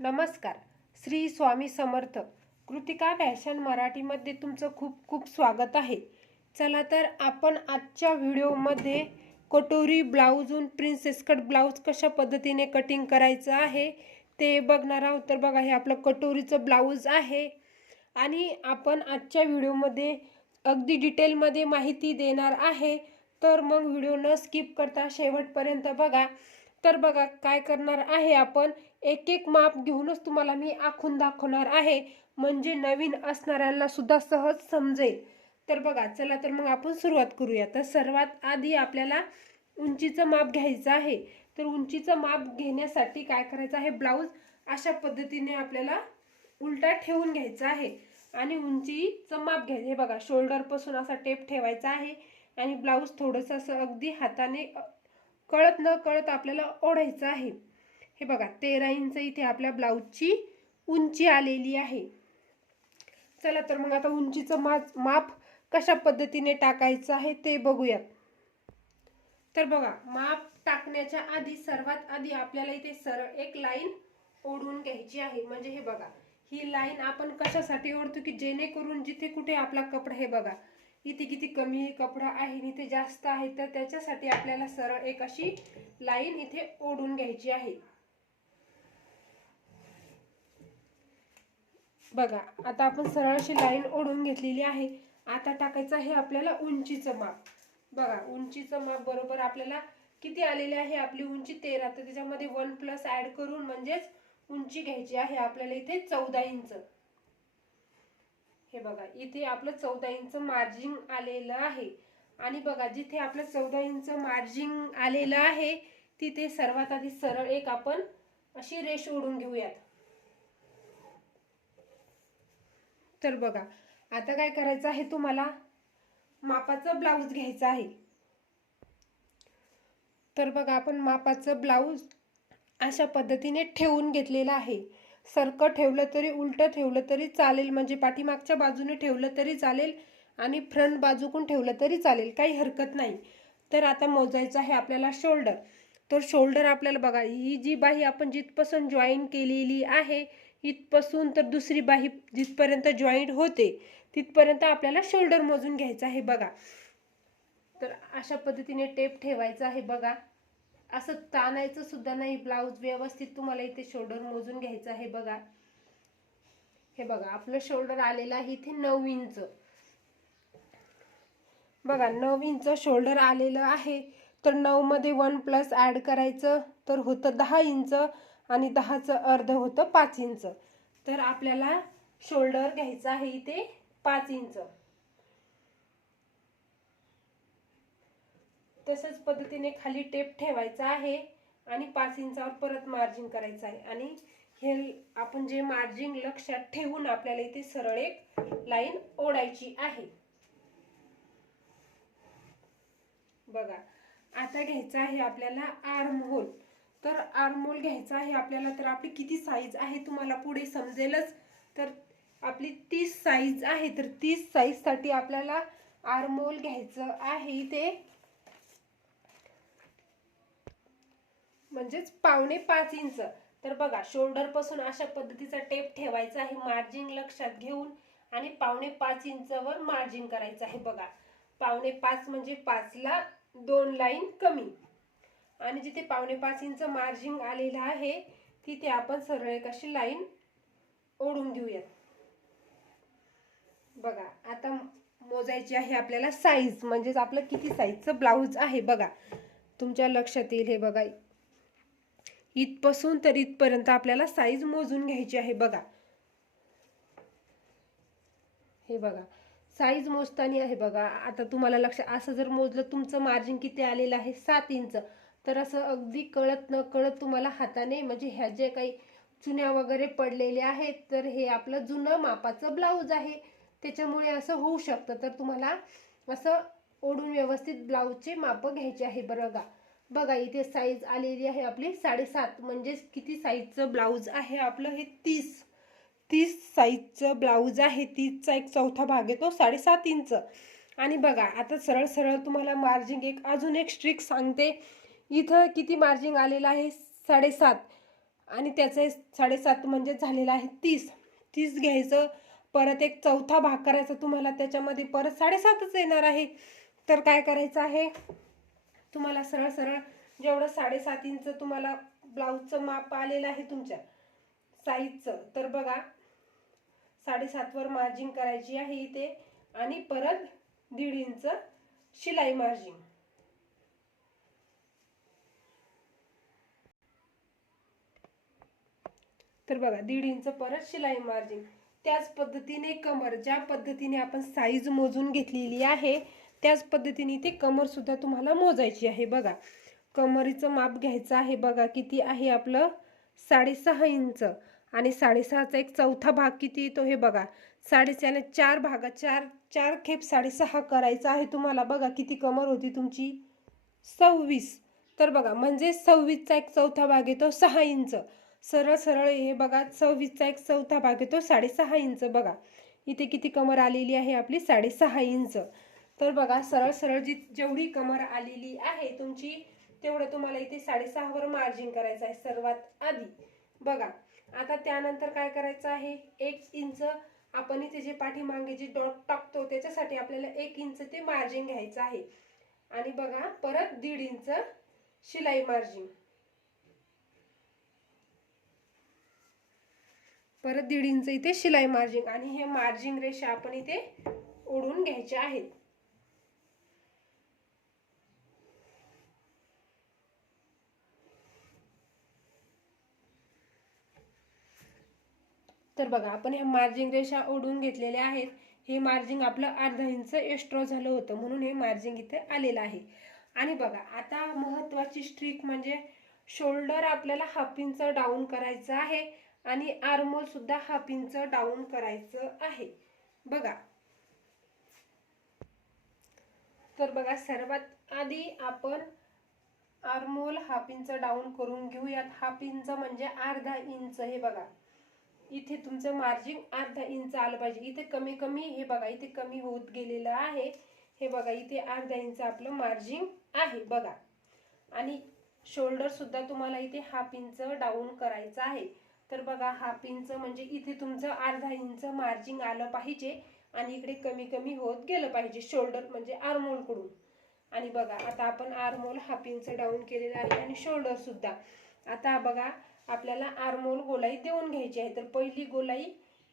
नमस्कार. श्री स्वामी समर्थ. कृतिका फॅशन मराठीमध्ये तुमचं खूप खूप स्वागत आहे. चला तर आपण आजच्या व्हिडिओमध्ये कटोरी ब्लाऊजून प्रिन्सेस कट ब्लाऊज कशा पद्धतीने कटिंग करायचं आहे ते बघणार आहोत. तर बघा हे आपलं कटोरीचं ब्लाऊज आहे. आणि आपण आजच्या व्हिडिओमध्ये अगदी डिटेलमध्ये माहिती देणार आहे. तर मग व्हिडिओ न स्किप करता शेवटपर्यंत बघा. तर बघा काय करणार आहे आपण? एक एक माप घेऊनच तुम्हाला मी आखून दाखवणार आहे. म्हणजे नवीन असणाऱ्यांना सुद्धा सहज समजेल. तर बघा चला तर मग आपण सुरुवात करूया. तर सर्वात आधी आपल्याला उंचीचं माप घ्यायचं आहे. तर उंचीचं माप घेण्यासाठी काय करायचं आहे? ब्लाऊज अशा पद्धतीने आपल्याला उलटा ठेवून घ्यायचा आहे. आणि उंचीचं माप घ्यायचं हे बघा शोल्डरपासून असा टेप ठेवायचा आहे. आणि ब्लाऊज थोडंसं असं अगदी हाताने कळत न कळत आपल्याला ओढायचं आहे. हे बघा तेरा इंच इथे आपल्या ब्लाऊजची उंची आलेली आहे. चला तर मग आता उंचीचं माप माप कशा पद्धतीने टाकायचं आहे ते बघूयात. तर बघा माप टाकण्याच्या आधी सर्वात आधी आपल्याला इथे सरळ एक लाईन ओढून घ्यायची आहे. म्हणजे हे बघा ही लाईन आपण कशासाठी ओढतो की जेणेकरून जिथे कुठे आपला कपडा हे बघा इथे किती कमी कपडा आहे आणि इथे जास्त आहे तर त्याच्यासाठी आपल्याला सरळ एक अशी लाईन इथे ओढून घ्यायची आहे. बघा आता आपण सरळ अशी लाईन ओढून घेतलेली आहे. आता टाकायचं आहे आपल्याला उंचीचं माप. बघा उंचीचं माप बरोबर आपल्याला किती आलेले आहे? आपली उंची तेरा. तर त्याच्यामध्ये वन प्लस ऍड करून म्हणजेच उंची घ्यायची आहे आपल्याला इथे चौदा इंच. हे बघा इथे आपलं चौदा इंच मार्जिंग आलेलं आहे. आणि बघा जिथे आपलं चौदा इंच मार्जिंग आलेलं आहे तिथे सर्वात आधी सरळ एक आपण अशी रेष ओढून घेऊयात. तर बघा आता काय करायचं आहे तुम्हाला? मापाचं ब्लाऊज घ्यायचं आहे. तर बघा आपण मापाचं ब्लाऊज अशा पद्धतीने ठेवून घेतलेलं आहे. सरकं ठेवलं तरी उलटं ठेवलं तरी चालेल. म्हणजे पाठीमागच्या बाजूने ठेवलं तरी चालेल आणि फ्रंट बाजूकून ठेवलं तरी चालेल. काही हरकत नाही. तर आता मोजायचं आहे आपल्याला शोल्डर तर शोल्डर आपल्याला बघा ही जी बाही आपण जिथपासून जॉईन केलेली आहे इथपासून तर दुसरी बाही जिथपर्यंत जॉईंट होते तिथपर्यंत आपल्याला शोल्डर मोजून घ्यायचं आहे बघा. तर अशा पद्धतीने टेप ठेवायचा आहे बघा. असं ताणायचं सुद्धा नाही ब्लाऊज व्यवस्थित तुम्हाला इथे शोल्डर मोजून घ्यायचं आहे बघा. हे बघा आपलं शोल्डर आलेलं आहे इथे नऊ इंच. बघा नऊ इंच शोल्डर आलेलं आहे. तर नऊमध्ये वन प्लस ऍड करायचं तर होतं दहा इंच. आणि दहाचं अर्ध होतं पाच इंच. तर आपल्याला शोल्डर घ्यायचं आहे इथे पाच इंच. तसंच पद्धतीने खाली टेप ठेवायचा आहे आणि पाच इंचावर परत मार्जिन करायचं आहे. आणि हे आपण जे मार्जिन लक्षात ठेवून आपल्याला इथे सरळ एक लाईन ओढायची आहे. बघा आता घ्यायचं आहे आपल्याला आर्म होल तर आर्मोल घ्यायचा आहे आपल्याला तर आपली किती साईज आहे तुम्हाला पुढे समजेलच? तर आपली तीस साईज आहे तर तीस साईजसाठी आपल्याला आर्मोल घ्यायचं आहे इथे. म्हणजेच पावणे पाच इंच. तर बघा शोल्डरपासून अशा पद्धतीचा टेप ठेवायचा आहे मार्जिन लक्षात घेऊन. आणि पावणे पाच इंचवर मार्जिन करायचं आहे बघा. पावणे पाच म्हणजे पाचला दोन लाईन कमी. आणि जिथे पावणे पाच इंच मार्जिन आलेलं आहे तिथे आपण सरळ एक अशी लाईन ओढून घेऊयात बघा आता मोजायची आहे आपल्याला साईज म्हणजेच आपलं किती साईजचं ब्लाऊज आहे बघा. तुमच्या लक्षात येईल हे बघा. इथपासून तर इथपर्यंत आपल्याला साईज मोजून घ्यायची आहे बघा. हे बघा साईज मोजताना आहे बघा. आता तुम्हाला लक्ष असं जर मोजलं तुमचं मार्जिन किती आलेलं आहे? सात इंच. तर असं अगदी कळत न कळत तुम्हाला हाताने म्हणजे ह्या जे काही चुन्या वगैरे पडलेल्या आहेत तर हे आपलं जुनं मापाचं ब्लाऊज आहे. त्याच्यामुळे असं होऊ शकतं. तर तुम्हाला असं ओढून व्यवस्थित ब्लाऊजचे मापं घ्यायचे आहे बरं बघा बघा इथे साईज आलेली आहे आपली साडेसात म्हणजेच किती साईजचं ब्लाऊज आहे आपलं हे तीस. तीस साईजचं ब्लाऊज आहे. तीसचा एक चौथा भाग येतो साडेसात इंच. आणि बघा आता सरळ सरळ तुम्हाला मार्जिंग एक अजून एक स्ट्रिक सांगते. इथं किती मार्जिंग आलेलं आहे? साडेसात. आणि त्याचे साडेसात म्हणजे झालेलं आहे तीस. तीस घ्यायचं परत एक चौथा भाग करायचा तुम्हाला त्याच्यामध्ये परत साडेसातच येणार आहे. तर काय करायचं आहे? तुम्हाला सरळ सरळ जेवढं साडेसात इंच तुम्हाला ब्लाऊजचं माप आलेलं आहे तुमच्या साईजचं तर बघा साडेसातवर मार्जिंग करायची आहे इथे. आणि परत दीड इंच शिलाई मार्जिंग तर बघा दीड इंच परत शिलाई मार्जिन त्याच पद्धतीने कमर ज्या पद्धतीने आपण साईज मोजून घेतलेली आहे त्याच पद्धतीने ते कमरसुद्धा तुम्हाला मोजायची आहे बघा. कमरीचं माप घ्यायचं आहे बघा किती आहे आपलं? साडेसहा इंच. आणि साडेसहाचा एक चौथा भाग किती येतो हे बघा. साडेसहाने चार भागा चार चार खेप साडेसहा करायचा आहे तुम्हाला बघा किती कमर होती तुमची? सव्वीस. तर बघा म्हणजे सव्वीसचा एक चौथा भाग येतो सहा इंच. सरळ सरळ हे बघा सव्वीसचा एक चौथा भाग येतो साडेसहा इंच बघा. इथे किती कमर आलेली आहे आपली? साडेसहा इंच. तर बघा सरळ सरळ जी जेवढी कमर आलेली आहे तुमची तेवढं तुम्हाला इथे साडेसहावर मार्जिन करायचं आहे सर्वात आधी. बघा आता त्यानंतर काय करायचं आहे? एक इंच आपण इथे जे पाठीमागे जे डॉट टाकतो त्याच्यासाठी आपल्याला एक इंच ते मार्जिन घ्यायचं आहे. आणि बघा परत दीड इंच शिलाई मार्जिन परत दीड इंच इथे शिलाई मार्जिन आणि हे मार्जिन रेषा आपण इथे ओढून घ्यायच्या आहेत. तर बघा आपण ह्या मार्जिंग रेषा ओढून घेतलेल्या आहेत. हे मार्जिंग आपलं अर्धा इंच एक्स्ट्रा झालं होतं म्हणून हे मार्जिंग इथे आलेलं आहे. आणि बघा आता महत्वाची स्ट्रिक म्हणजे शोल्डर आपल्याला हाफ इंच डाऊन करायचं आहे. आणि आर्मोलसुद्धा हाफ इंच डाऊन करायचं आहे. बघा. तर बघा सर्वात आधी आपण आर्मोल हाफ इंच डाऊन करून घेऊयात. हाफ इंच म्हणजे अर्धा इंच हे बघा. इथे तुमचं मार्जिन अर्धा इंच आलं पाहिजे. इथे कमी कमी हे बघा इथे कमी होत गेलेलं आहे. हे बघा इथे अर्धा इंच आपलं मार्जिन आहे बघा. आणि शोल्डर सुद्धा तुम्हाला इथे हाफ इंच डाऊन करायचं आहे. तर बघा हाफ इंच म्हणजे इथे तुमचं अर्धा इंच मार्जिन आलं पाहिजे आणि इकडे कमी कमी होत गेलं पाहिजे शोल्डर म्हणजे आरमोलकडून आणि बघा आता आपण आर्मोल हाफ इंच डाऊन केलेलं आहे आणि शोल्डर सुद्धा. आता बघा आपल्याला आर्मोल गोलाई देऊन घ्यायची आहे. तर पहिली गोलाई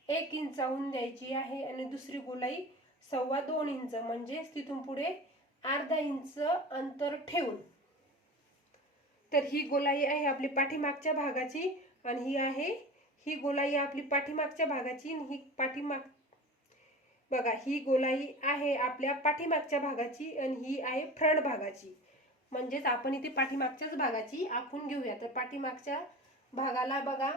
एक इंचाहून द्यायची आहे आणि दुसरी गोलाई सव्वा दोन इंच म्हणजेच तिथून पुढे अर्धा इंच अंतर ठेवून. तर ही गोलाई आहे आपली पाठीमागच्या भागाची. आणि ही आहे ही गोलाई आपली पाठीमागच्या भागाची आणि ही पाठीमाग बघा ही गोलाई आहे आपल्या पाठीमागच्या भागाची आणि ही आहे फ्रंट भागाची. म्हणजेच आपण इथे पाठीमागच्याच भागाची आखून घेऊया. तर पाठीमागच्या भागाला बघा.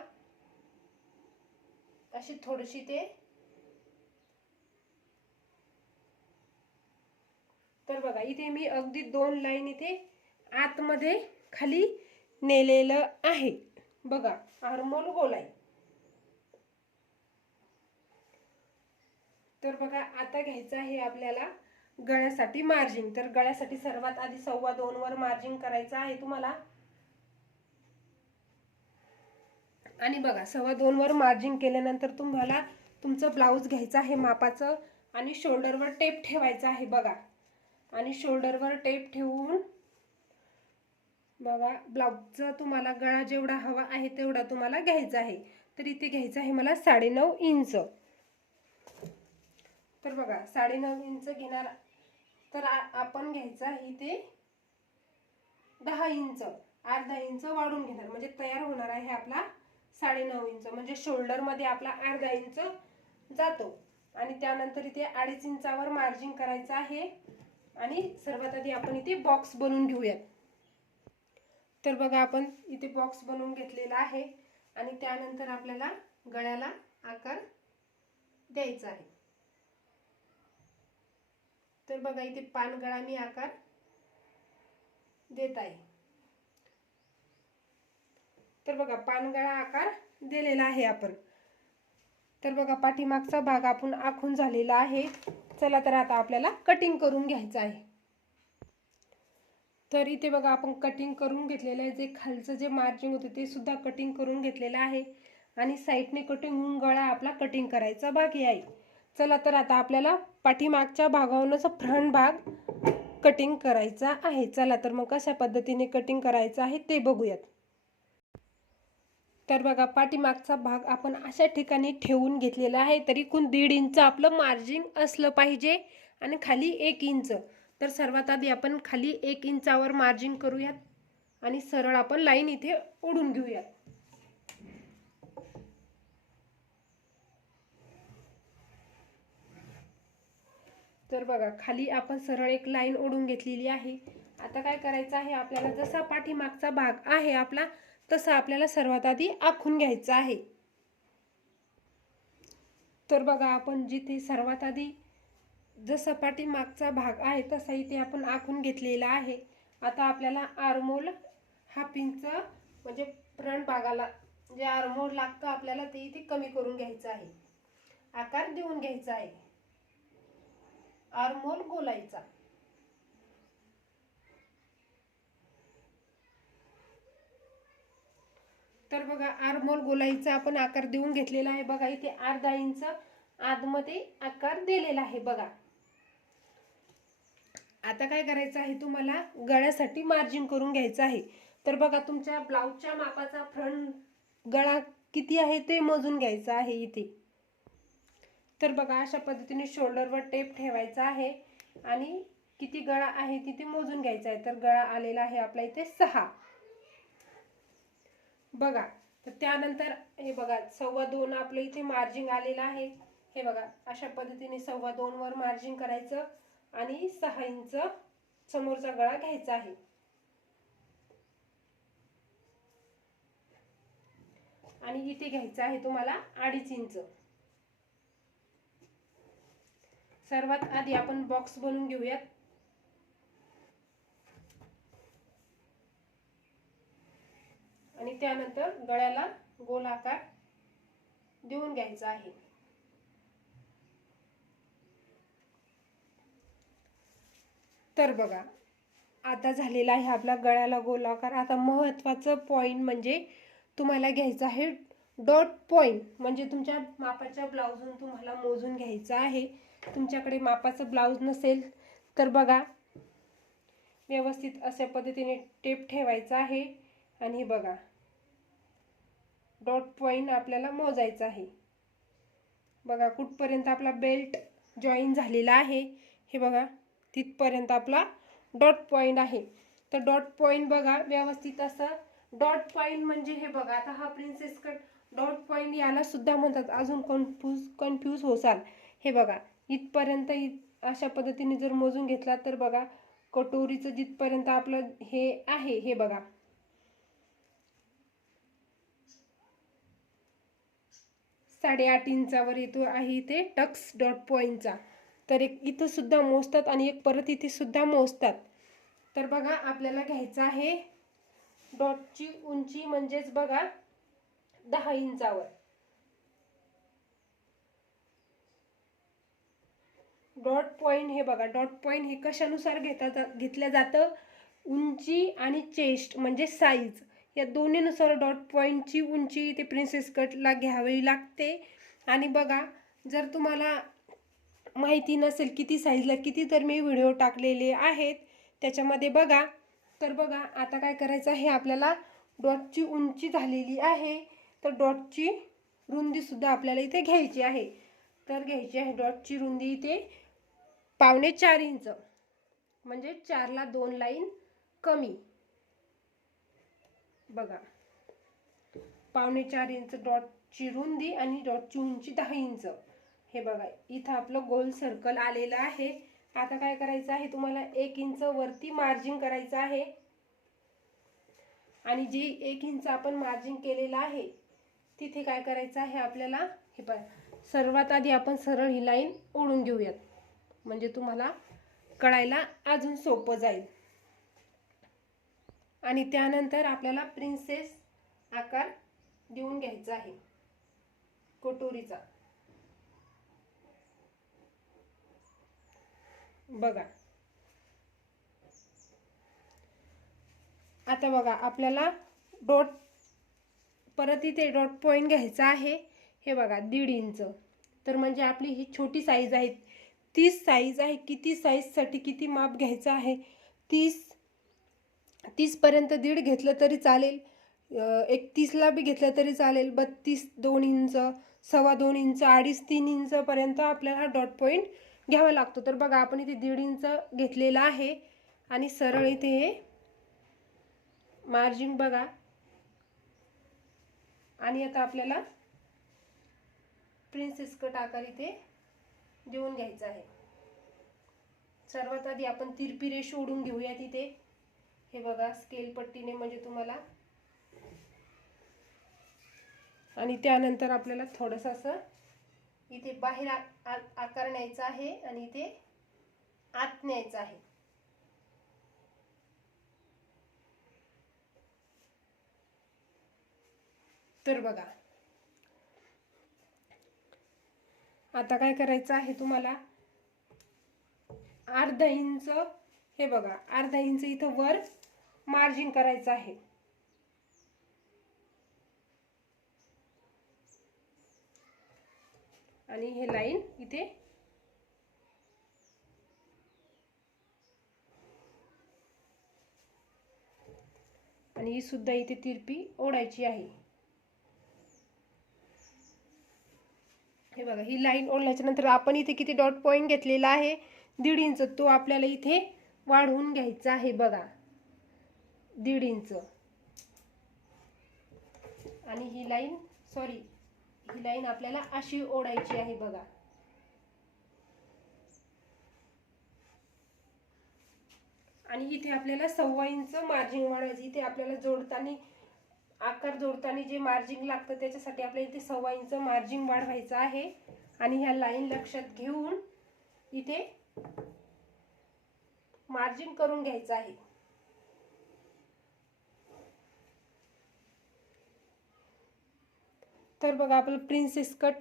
अशी थोडीशी ते तर बघा इथे मी अगदी दोन लाईन इथे आतमध्ये खाली नेलेलं आहे. बघा आरमोल गोलाई. तर बघा आता घ्यायचं आहे आपल्याला गळ्यासाठी मार्जिन तर गळ्यासाठी सर्वात आधी सव्वा दोन वर मार्जिन करायचं आहे तुम्हाला. आणि बघा सव्वा दोन वर मार्जिन केल्यानंतर तुम्हाला तुमचं ब्लाऊज घ्यायचं आहे मापाचं आणि शोल्डरवर टेप ठेवायचा आहे बघा. आणि शोल्डरवर टेप ठेवून बघा ब्लाऊजचा तुम्हाला गळा जेवढा हवा आहे तेवढा तुम्हाला घ्यायचा आहे. तर इथे घ्यायचं आहे मला साडेनऊ इंच. तर बघा साडेनऊ इंच घेणार तर आपण घ्यायचं आहे ते दहा इंच. अर्धा इंच वाढून घेणार म्हणजे तयार होणार आहे आपला साडेनऊ इंच. म्हणजे शोल्डरमध्ये आपला अर्धा इंच जातो. आणि त्यानंतर इथे अडीच इंचावर मार्जिन करायचं आहे. आणि सर्वात आधी आपण इथे बॉक्स बनवून घेऊयात. तर बघा आपण इथे बॉक्स बनवून घेतलेला आहे आणि त्यानंतर आपल्याला गळ्याला आकार द्यायचा आहे. तर बघा इथे पानगळा मी आकार देत आहे. तर बघा पानगळा आकार दिलेला आहे आपण. तर बघा पाठीमागचा भाग आपण आखून झालेला आहे. चला तर आता आपल्याला कटिंग करून घ्यायचं आहे. तर इथे बघा आपण कटिंग करून घेतलेलं आहे. जे खालचं जे मार्जिन होतं ते सुद्धा कटिंग करून घेतलेलं आहे. आणि साईडने कटिंग होऊन गळा आपला कटिंग करायचा बाकी आहे. चला तर आता आपल्याला पाठीमागच्या भागावरूनच फ्रंट भाग कटिंग करायचा आहे. चला तर मग कशा पद्धतीने कटिंग करायचं आहे ते बघूयात. तर बघा पाठीमागचा भाग आपण अशा ठिकाणी ठेवून घेतलेला आहे तरी एकूण दीड इंच आपलं मार्जिन असलं पाहिजे. आणि खाली एक इंच. तर सर्वात आधी आपण खाली एक इंचावर मार्जिन करूयात आणि सरळ आपण लाईन इथे ओढून घेऊयात. तर बघा खाली आपण सरळ एक लाईन ओढून घेतलेली आहे. आता काय करायचं आहे? आपल्याला जसा पाठीमागचा भाग आहे आपला तसा आपल्याला सर्वात आधी आखून घ्यायचा आहे. तर बघा आपण जिथे सर्वात आधी जसा पाठीमागचा भाग आहे तसा इथे आपण आखून घेतलेला आहे. आता आपल्याला आरमोल हा इंच म्हणजे फ्रंट भागाला जे आरमोल लागतं आपल्याला ते इथे कमी करून घ्यायचं आहे. आकार देऊन घ्यायचा आहे. आरमोल गोलायचा. तर बघा आरमोल गोलाईचा आपण आकार देऊन घेतलेला आहे. बघा इथे अर्धा इंच आतमध्ये आकार दिलेला आहे. बघा. आता काय करायचं आहे तुम्हाला गळ्यासाठी मार्जिन करून घ्यायचं आहे. तर बघा तुमच्या ब्लाऊजच्या मापाचा फ्रंट गळा किती आहे ते मोजून घ्यायचं आहे इथे. तर बघा अशा पद्धतीने शोल्डरवर टेप ठेवायचा आहे आणि किती गळा आहे तिथे मोजून घ्यायचा आहे. तर गळा आलेला आहे आपला इथे सहा. बघा तर त्यानंतर हे बघा सव्वा दोन आपलं इथे मार्जिंग आलेलं आहे. हे बघा अशा पद्धतीने सव्वा दोनवर मार्जिंग करायचं. आणि सहा इंच समोरचा गळा घ्यायचा आहे. आणि इथे घ्यायचं आहे तुम्हाला अडीच इंच. सर्वात आधी आपण बॉक्स बनवून घेऊयात. आणि त्यानंतर गळ्याला गोल आकार देऊन घ्यायचा आहे. तर बघा आता झालेला आहे आपला गळ्याला गोलाकार. आता महत्त्वाचं पॉईंट म्हणजे तुम्हाला घ्यायचं आहे डॉट पॉईंट म्हणजे तुमच्या मापाच्या ब्लाऊजून तुम्हाला मोजून घ्यायचं आहे. तुमच्याकडे मापाचं ब्लाऊज नसेल तर बघा व्यवस्थित अशा पद्धतीने टेप ठेवायचा आहे. आणि बघा डॉट पॉईंट आपल्याला मोजायचा आहे. बघा कुठपर्यंत आपला बेल्ट जॉईन झालेला आहे. हे बघा तिथपर्यंत आपला डॉट पॉईंट आहे. तर डॉट पॉईंट बघा व्यवस्थित असं. डॉट पॉईंट म्हणजे हे बघा आता हा प्रिन्सेस कट डॉट पॉईंट याला सुद्धा म्हणतात. अजून कन्फ्यूज कन्फ्यूज होसाल. हे बघा इथपर्यंत इत अशा पद्धतीने जर मोजून घेतला तर बघा कटोरीचं जिथपर्यंत आपलं हे आहे हे बघा. साडेआठ इंचावर येतो आहे इथे टक्स डॉट पॉईंटचा तर एक इथंसुद्धा मोजतात आणि एक परत इथे सुद्धा मोजतात. तर बघा आपल्याला घ्यायचं आहे डॉटची उंची म्हणजेच बघा दहा इंचावर. डॉट पॉईंट हे बघा डॉट पॉईंट हे कशानुसार घेता जा घेतलं जातं? उंची आणि चेस्ट म्हणजे साईज या दोन्हीनुसार डॉट पॉईंटची उंची ते प्रिन्सेस कटला घ्यावी लागते. आणि बघा जर तुम्हाला माहिती नसेल किती साईजला किती तर मी व्हिडिओ टाकलेले आहेत. त्याच्यामध्ये बघा. तर बघा आता काय करायचं आहे? आपल्याला डॉटची उंची झालेली आहे. तर डॉटची रुंदीसुद्धा आपल्याला इथे घ्यायची आहे. तर घ्यायची आहे डॉटची रुंदी इथे पावणे चार इंच. म्हणजे चारला दोन लाईन कमी. बघा. पावणे चार इंच डॉटची रुंदी आणि डॉटची उंची दहा इंच. हे बघा इथं आपलं गोल सर्कल आलेलं आहे. आता काय करायचं आहे? तुम्हाला एक इंच वरती मार्जिन करायचं आहे. आणि जी एक इंच आपण मार्जिन केलेलं आहे तिथे काय करायचं आहे आपल्याला? हे पण सर्वात आधी आपण सरळ ही लाईन ओढून घेऊयात. म्हणजे तुम्हाला कळायला अजून सोपं जाईल. आणि त्यानंतर आपल्याला प्रिन्सेस आकार देऊन घ्यायचा आहे. कटोरीचा. बघा. आता बघा आपल्याला डॉट परत इथे डॉट पॉईंट घ्यायचा आहे. हे बघा दीड इंच तर म्हणजे आपली ही छोटी साईज आहे. तीस साईज आहे. किती साईजसाठी किती माप घ्यायचं आहे? तीस तीसपर्यंत दीड घेतलं तरी चालेल. एकतीसला बी घेतलं तरी चालेल. बत्तीस दोन इंच सव्वा दोन इंच अडीच तीन इंचपर्यंत आपल्याला डॉट पॉईंट घ्यावा लागतो. तर बघा आपण इथे दीड इंच घेतलेला आहे आणि सरळ इथे हे मार्जिन बघा. आणि आता आपल्याला प्रिन्सेस कट आकार इथे देऊन घ्यायचा आहे. सर्वात आधी आपण तिरपी रेष ओढून घेऊया तिथे. हे बघा स्केल पट्टीने म्हणजे तुम्हाला. आणि त्यानंतर आपल्याला थोडंसं असं इथे बाहेर आ- आकार न्यायचा आहे आणि इथे आत न्यायचा आहे. तर बघा. आता काय करायचं आहे तुम्हाला? अर्धा इंच हे बघा अर्धा इंच इथं वर मार्जिन करायचं आहे. आणि हे लाईन इथे. आणि ही सुद्धा इथे तिरपी ओढायची आहे. हे बघा ही लाईन ओढल्याच्या नंतर आपण इथे किती डॉट पॉईंट घेतलेला आहे? दीड इंच. तो आपल्याला इथे वाढवून घ्यायचा आहे बघा. दीड इंच. आणि ही लाईन सॉरी ही लाईन आपल्याला अशी ओढायची आहे बघा. आणि इथे आपल्याला सव्वा इंच मार्जिन वाढवायचं. इथे आपल्याला जोडताना आकार जोडताना जे मार्जिन लागतं त्याच्यासाठी आपल्याला इथे सव्वा इंच मार्जिन वाढवायचं आहे. आणि ह्या लाईन लक्षात घेऊन इथे मार्जिन करून घ्यायचं आहे. तर बघा आपलं प्रिन्सेस कट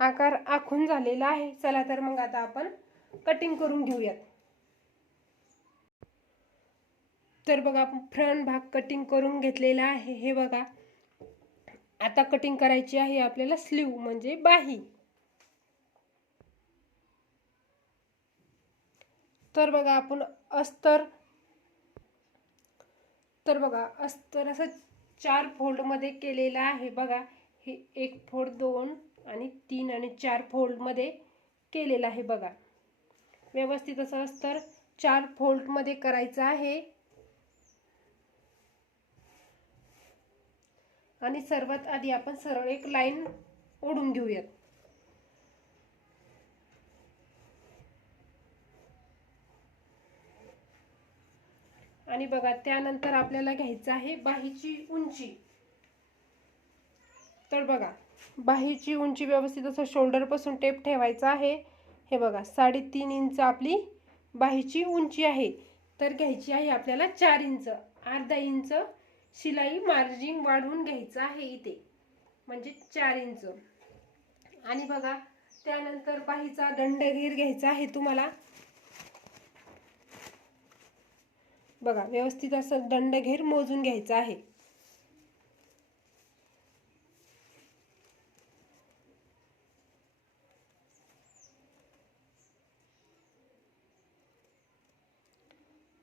आकार आखून झालेला आहे. चला तर मग आता आपण कटिंग करून घेऊयात. तर बघा फ्रंट भाग कटिंग करून घेतलेला आहे. हे बघा आता कटिंग करायची आहे आपल्याला स्लीव म्हणजे बाही. तर बघा आपण अस्तर तर बघा अस्तर असं चार फोल्डमध्ये केलेलं आहे. बघा हे एक फोड दोन आणि तीन आणि चार फोल्डमध्ये केलेलं आहे बघा. व्यवस्थित असं अस्तर चार फोल्डमध्ये करायचं आहे. आणि सर्वात आधी आपण सरळ एक लाईन ओढून घेऊयात. आणि बघा त्यानंतर आपल्याला घ्यायचं आहे बाहीची उंची. तर बघा बाहीची उंची व्यवस्थित असं शोल्डरपासून टेप ठेवायचा आहे. हे बघा साडेतीन इंच आपली बाहीची उंची आहे. तर घ्यायची आहे आपल्याला चार इंच अर्धा इंच शिलाई मार्जिन वाढवून घ्यायचं आहे इथे. म्हणजे चार इंच. आणि बघा त्यानंतर बाहीचा दंडगीर घ्यायचा आहे तुम्हाला. बघा व्यवस्थित असं दंडघेर मोजून घ्यायचा आहे.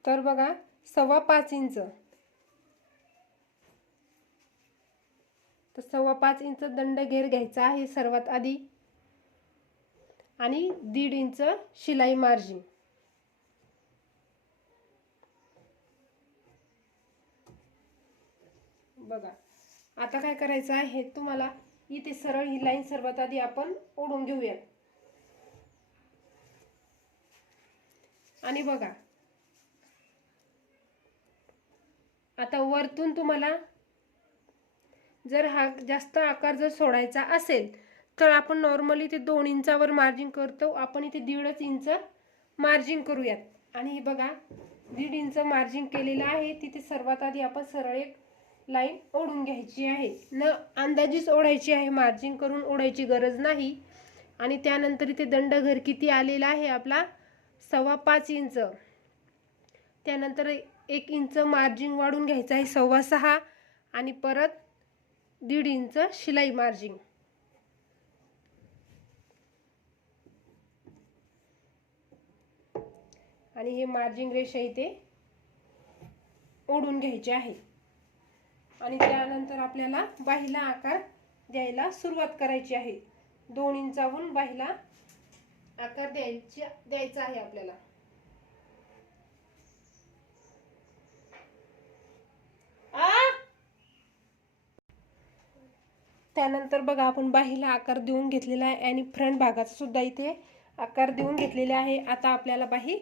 तर बघा सव्वा पाच इंच. तर सव्वा पाच इंच दंडघेर घ्यायचा आहे सर्वात आधी. आणि दीड इंच शिलाई मार्जिन. बघा आता काय करायचं आहे तुम्हाला? इथे सरळ ही लाईन सर्वात आधी आपण ओढून घेऊयात आणि बघा आता वरतून तुम्हाला जर हा जास्त आकार जर सोडायचा असेल तर आपण नॉर्मली ते दोन इंचावर मार्जिन करतो. आपण इथे दीडच इंच मार्जिन करूयात. आणि हे बघा दीड इंच मार्जिन केलेलं आहे. तिथे सर्वात आधी आपण सरळ एक लाईन ओढून घ्यायची आहे. न अंदाजीच ओढायची आहे. मार्जिन करून ओढायची गरज नाही. आणि त्यानंतर इथे दंडघर किती आलेला आहे आपला? सव्वा पाच इंच. त्यानंतर एक इंच मार्जिन वाढून घ्यायचं आहे सव्वा सहा आणि परत दीड इंच शिलाई मार्जिन. आणि हे मार्जिन रेषा इथे ओढून घ्यायचे आहे. आणि त्यानंतर आपल्याला बाहीला आकार द्यायला सुरुवात करायची आहे. दोन इंचावरून बाहीला आकार द्यायची द्यायचा आहे आपल्याला. त्यानंतर बघा आपण बाहीला आकार देऊन घेतलेला आहे आणि फ्रंट भागाचा सुद्धा इथे आकार देऊन घेतलेले आहे. आता आपल्याला बाही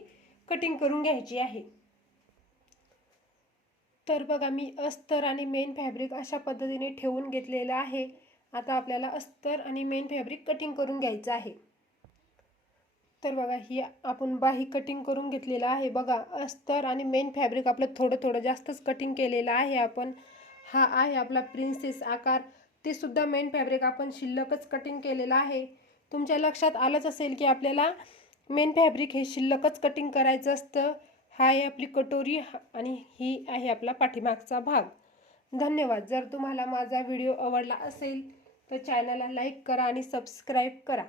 कटिंग करून घ्यायची आहे. तर बघा मी अस्तर आणि मेन फॅब्रिक अशा पद्धतीने ठेवून घेतलेलं आहे. आता आपल्याला अस्तर आणि मेन फॅब्रिक कटिंग करून घ्यायचं आहे. तर बघा ही आपण बाही कटिंग करून घेतलेलं आहे. बघा अस्तर आणि मेन फॅब्रिक आपलं थोडं थोडं जास्तच कटिंग केलेलं आहे आपण. हा आहे आपला प्रिन्सेस आकार. ते सुद्धा मेन फॅब्रिक आपण शिल्लकच कटिंग केलेलं आहे. तुमच्या लक्षात आलंच असेल की आपल्याला मेन फॅब्रिक हे शिल्लकच कटिंग करायचं असतं. हा आहे आपली कटोरी आणि ही आहे आपला पाठीमागचा भाग. धन्यवाद. जर तुम्हाला माझा व्हिडिओ आवडला असेल तर चॅनलला लाईक करा आणि सबस्क्राईब करा.